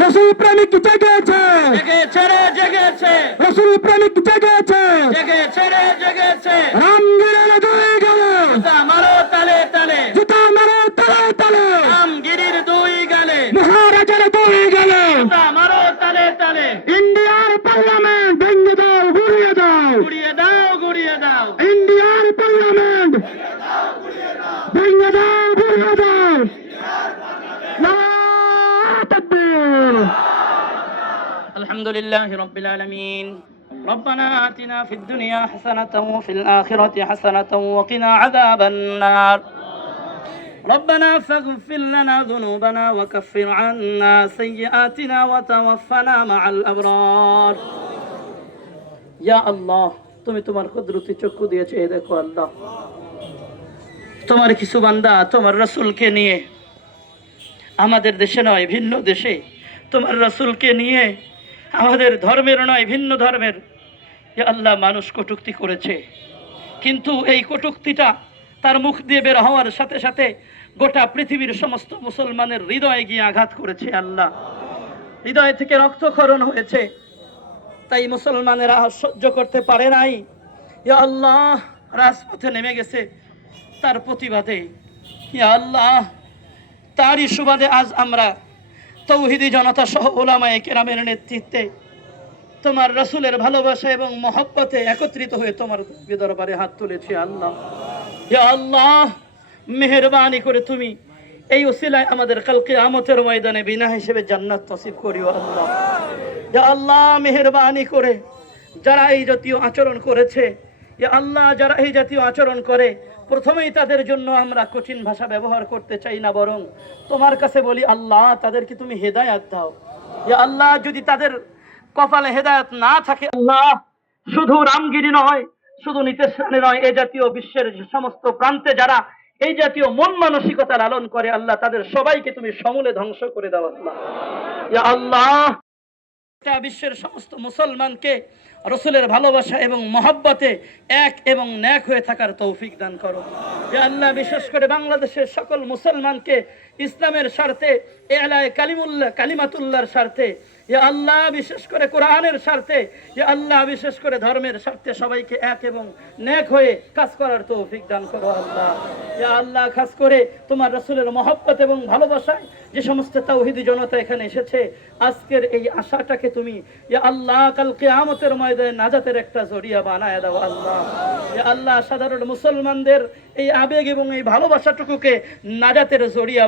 রসুল প্রেমিক জেগেছে জেগেছে। জেগে জেগেছে। রসুল প্রেমিক জেগেছে। জেগে ছেড়ে জেগেছে। রামগিরে দুই الحمد لله رب العالمين ربنا آتنا في الدنيا حسنة وفي الآخرة حسنة وقنا عذاب النار ربنا فاغفر لنا ذنوبنا وكفر عنا سيئاتنا وتوفنا مع الأبرار يا الله তুমি তোমার কুদরতি চক্ষু দিয়েছো এই দেখো আল্লাহ তোমার কিছু বান্দা তোমার রসুলকে নিয়ে আমাদের দেশে নয় ভিন্ন দেশে তোমার রসুলকে নিয়ে আমাদের ধর্মের নয়, ভিন্ন ধর্মের। এ আল্লাহ মানুষ কটুক্তি করেছে। কিন্তু এই কটুক্তিটা তার মুখ দিয়ে বের হওয়ার সাথে সাথে গোটা পৃথিবীর সমস্ত মুসলমানের হৃদয়ে গিয়ে আঘাত করেছে আল্লাহ। হৃদয় থেকে রক্তক্ষরণ হয়েছে। তাই মুসলমানেরা সহ্য করতে পারে নাই। ইয়া আল্লাহ রাজপথে নেমে গেছে তার প্রতিবাদে। ইয়া আল্লাহ, তারই সুবাদে আজ আমরা তৌহিদি জনতা সহ ওলামায়ে কেরামের নেতৃত্বে তোমার রসুলের ভালোবাসা এবং মহব্বতে একত্রিত হয়ে তোমার দরবারে হাত তুলেছি আল্লাহ। আল্লাহ, মেহরবানি করে তুমি এই ওসিলায় আমাদের কালকে আমতের ময়দানে বিনা হিসেবে জান্নাত নসিব করিও আল্লাহ। ইয়া আল্লাহ, মেহরবানি করে যারা এই জাতীয় আচরণ করেছে, ইয়া আল্লাহ, যারা এই জাতীয় আচরণ করে প্রথমেই তাদের জন্য আমরা কঠিন ভাষা ব্যবহার করতে চাই না বরং তোমার কাছে বলি, আল্লাহ, তাদেরকে তুমি হেদায়াত দাও। ইয়া আল্লাহ, যদি তাদের কপালে হেদায়াত না থাকে, আল্লাহ, শুধু রামগিরি নয়, শুধু নিতেশ রানে নয়, এ জাতীয় বিশ্বের যে সমস্ত প্রান্তে যারা এই জাতীয় মন মানসিকতা লালন করে, আল্লাহ, তাদের সবাইকে তুমি সমূলে ধ্বংস করে দাও, আল্লাহ। আল্লাহ গোটা বিশ্বের সমস্ত মুসলমানকে রসুলের ভালোবাসা এবং মহব্বতে এক এবং ন্যাক হয়ে থাকার তৌফিক দান করো। আল্লাহ, বিশেষ করে বাংলাদেশের সকল মুসলমানকে ইসলামের স্বার্থে, এলায় কালিমুল্লাহ, কালিমাতুল্লাহর স্বার্থে এ আল্লাহ, বিশেষ করে কোরআনের স্বার্থে এ আল্লাহ, বিশেষ করে ধর্মের স্বার্থে সবাইকে এক এবং ন্যাক হয়ে কাজ করার তৌফিক দান করো আল্লাহ। এ আল্লাহ, খাস করে তোমার রসুলের মহব্বত এবং ভালোবাসায় যে সমস্ত তাওহিদি জনতা এখানে এসেছে, আজকের এই আশাটাকে তুমি, ইয়া আল্লাহ কালকে আমতের ময়দানে নাজাতের একটা জরিয়া বানায় দাও আল্লাহ। ইয়া আল্লাহ, সাধারণ মুসলমানদের এই আবেগ এবং এই ভালোবাসাটুকুকে নাজাতের জরিয়া